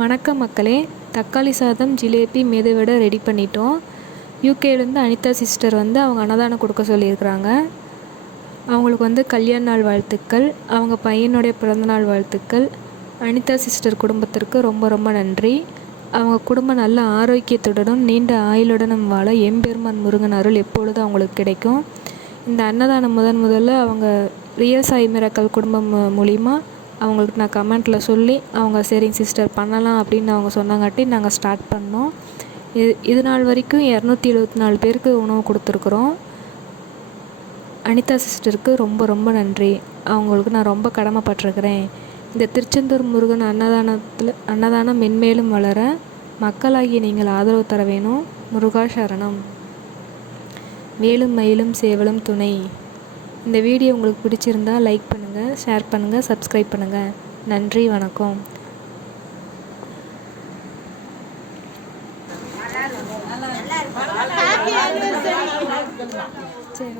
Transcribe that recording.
வணக்கம் மக்களே. தக்காளி சாதம், ஜிலேபி, மெதுவடை ரெடி பண்ணிட்டோம். யூகேலேருந்து அனிதா சிஸ்டர் அவங்க அன்னதானம் கொடுக்க சொல்லியிருக்கிறாங்க. அவங்களுக்கு கல்யாண நாள் வாழ்த்துக்கள், அவங்க பையனுடைய பிறந்தநாள் வாழ்த்துக்கள். அனிதா சிஸ்டர் குடும்பத்திற்கு ரொம்ப ரொம்ப நன்றி. அவங்க குடும்பம் நல்ல ஆரோக்கியத்துடனும் நீண்ட ஆயுளுடனும் வாழ எம்பெருமான் முருகன் அருள் எப்பொழுதும் அவங்களுக்கு கிடைக்கும். இந்த அன்னதானம் முதல்ல அவங்க ரியல் சாய் மிராக்கல் குடும்பம் மூலிமா அவங்களுக்கு நான் கமெண்ட்டில் சொல்லி அவங்க சரிங்க சிஸ்டர் பண்ணலாம் அப்படின்னு அவங்க சொன்னாங்காட்டி நாங்கள் ஸ்டார்ட் பண்ணோம். இது நாள் வரைக்கும் 274 பேருக்கு உணவு கொடுத்துருக்குறோம். அனிதா சிஸ்டருக்கு ரொம்ப ரொம்ப நன்றி. அவங்களுக்கு நான் ரொம்ப கடமைப்பட்டிருக்கிறேன். இந்த திருச்செந்தூர் முருகன் அன்னதானம் மென்மேலும் வளர மக்களாகிய நீங்கள் ஆதரவு தர வேணும். முருகா சரணம். வேலும் மயிலும் சேவலும் துணை. இந்த வீடியோ உங்களுக்கு பிடிச்சிருந்தா லைக் பண்ணுங்கள், ஷேர் பண்ணுங்கள், சப்ஸ்கிரைப் பண்ணுங்கள். நன்றி, வணக்கம். சரி.